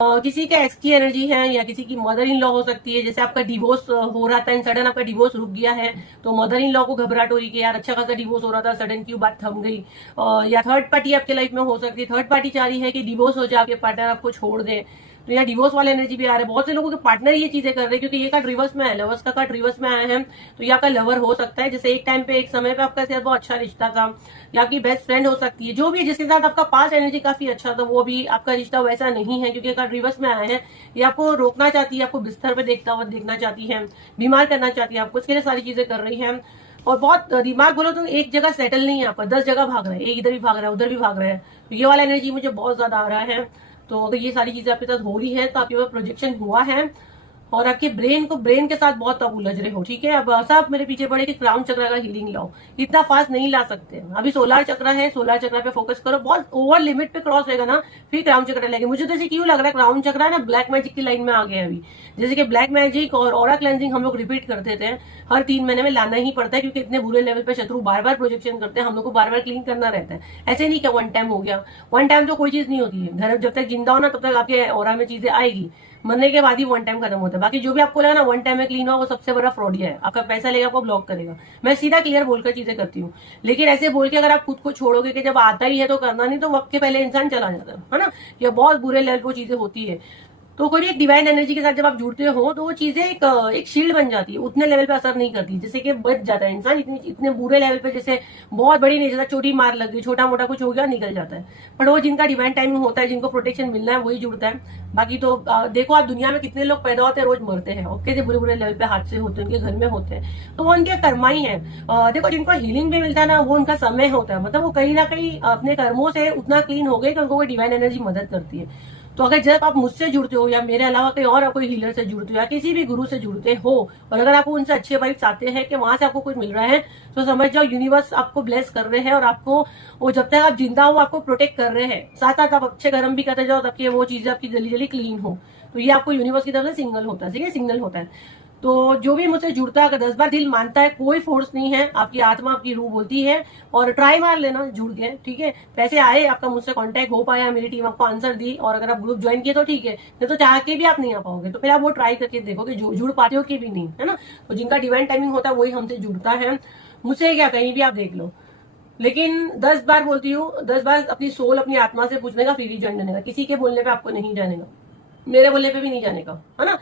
किसी का एक्स की एनर्जी है या किसी की मदर इन लॉ हो सकती है। जैसे आपका डिवोर्स हो रहा था एंड सडन आपका डिवोर्स रुक गया है, तो मदर इन लॉ को घबराहट हो रही कि यार अच्छा खासा डिवोर्स हो रहा था, सडन क्यों बात थम गई। या थर्ड पार्टी आपके लाइफ में हो सकती है। थर्ड पार्टी चाह रही है कि डिवोर्स हो जाए, आपके पार्टनर आपको छोड़ दे, तो यहाँ डिवोर्स वाला एनर्जी भी आ रहा है। बहुत से लोगों के पार्टनर ये चीजें कर रहे हैं क्योंकि ये कार्ड रिवर्स में है, लवर्स का कार्ड रिवर्स में आया है, तो ये आपका लवर हो सकता है। जैसे एक टाइम पे, एक समय पे आपका शायद बहुत अच्छा रिश्ता था, या आपकी बेस्ट फ्रेंड हो सकती है, जो भी जिसके साथ आपका पास्ट एनर्जी काफी अच्छा था, वो भी आपका रिश्ता वैसा नहीं है क्योंकि कार्ड रिवर्स में आया है। ये आपको रोकना चाहती है, आपको बिस्तर पे देखना चाहती है, बीमार करना चाहती है आपको, इसके लिए सारी चीजें कर रही है। और बहुत दिमाग बोलो तो एक जगह सेटल नहीं है आपका, 10 जगह भाग रहा है, एक इधर भी भाग रहा है, उधर भी भाग रहा है। तो ये वाला एनर्जी मुझे बहुत ज्यादा आ रहा है। तो अगर ये सारी चीजें आपके साथ हो रही है तो आपके पास प्रोजेक्शन हुआ है, और आपके ब्रेन के साथ बहुत आप उलझ रहे हो। ठीक है, अब सब मेरे पीछे पड़े कि क्राउन चक्र का हीलिंग लाओ, इतना फास्ट नहीं ला सकते। अभी सोलर चक्र है, सोलर चक्र पे फोकस करो, बहुत ओवर लिमिट पे क्रॉस होगा ना फिर क्राउन चक्र लगेगा। मुझे तो ऐसे क्यों लग रहा है क्राउन चक्र है ना ब्लैक मैजिक की लाइन में आ गया अभी। जैसे कि ब्लैक मैजिक और ऑरा क्लेंजिंग हम लोग रिपीट करते थे, हर 3 महीने में लाना ही पड़ता है क्योंकि इतने बुरे लेवल पे शत्रु बार बार प्रोजेक्शन करते हैं, हम लोग को बार बार क्लीन करना रहता है। ऐसे नहीं क्या वन टाइम हो गया, वन टाइम तो कोई चीज नहीं होती है। घर जब तक जिंदा हो ना तब तक आपके ऑरा में चीजें आएगी, मरने के बाद ही वन टाइम खत्म होता है। बाकी जो भी आपको लगा ना वन टाइम में क्लीन हुआ, वो सबसे बड़ा फ्रॉडिया है। आपका पैसा लेगा, आपको ब्लॉक करेगा। मैं सीधा क्लियर बोलकर चीजें करती हूँ, लेकिन ऐसे बोल के अगर आप खुद को छोड़ोगे कि जब आता ही है तो करना नहीं, तो वक्त के पहले इंसान चला जाता है ना। ये बहुत बुरे लेवल पर चीजें होती है। तो कोई भी एक डिवाइन एनर्जी के साथ जब आप जुड़ते हो तो वो चीजें एक शील्ड बन जाती है, उतने लेवल पे असर नहीं करती, जैसे कि बच जाता है इंसान। इतने बुरे लेवल पे, जैसे बहुत बड़ी नहीं, जैसा छोटी मार लग गई, छोटा मोटा कुछ हो गया, निकल जाता है। पर वो जिनका डिवाइन टाइमिंग होता है, जिनको प्रोटेक्शन मिलना है, वही जुड़ता है। बाकी तो देखो आप दुनिया में कितने लोग पैदा होते हैं, रोज मरते हैं, और कैसे बुरे बुरे लेवल पे हादसे होते हैं, उनके घर में होते हैं, तो वो उनके कर्मा ही है। देखो जिनको हीलिंग भी मिलता है ना, वो उनका समय होता है, मतलब वो कहीं ना कहीं अपने कर्मों से उतना क्लीन हो गए कि उनको डिवाइन एनर्जी मदद करती है। तो अगर जब आप मुझसे जुड़ते हो या मेरे अलावा कोई और कोई हीलर से जुड़ते हो या किसी भी गुरु से जुड़ते हो, और अगर आपको उनसे अच्छे वाइब्स आते हैं कि वहां से आपको कुछ मिल रहा है, तो समझ जाओ यूनिवर्स आपको ब्लेस कर रहे हैं, और आपको वो जब तक आप जिंदा हो आपको प्रोटेक्ट कर रहे हैं। साथ साथ आप अच्छे कर्म भी करते जाओ ताकि वो चीजें आपकी जल्दी जल्दी क्लीन हो। तो ये आपको यूनिवर्स की तरफ से सिग्नल होता है, ठीक है, सिग्नल होता है। तो जो भी मुझसे जुड़ता है, अगर 10 बार दिल मानता है, कोई फोर्स नहीं है, आपकी आत्मा आपकी रूह बोलती है, और ट्राई मार लेना जुड़ गए, ठीक है। पैसे आए, आपका मुझसे कांटेक्ट हो पाया, मेरी टीम आपको आंसर दी, और अगर आप ग्रुप ज्वाइन किए तो ठीक है, नहीं तो चाह के भी आप नहीं आ पाओगे। तो फिर आप वो ट्राई करके देखो कि जुड़ पाते हो कि भी नहीं, है ना। तो जिनका डिवाइन टाइमिंग होता है वही हमसे जुड़ता है। मुझसे क्या, कहीं भी आप देख लो। लेकिन 10 बार बोलती हूँ, 10 बार अपनी सोल, अपनी आत्मा से पूछने का, फिर ही ज्वाइन करने का। किसी के बोलने पे आपको नहीं जाने का, मेरे बोलने पे भी नहीं जाने का, है ना।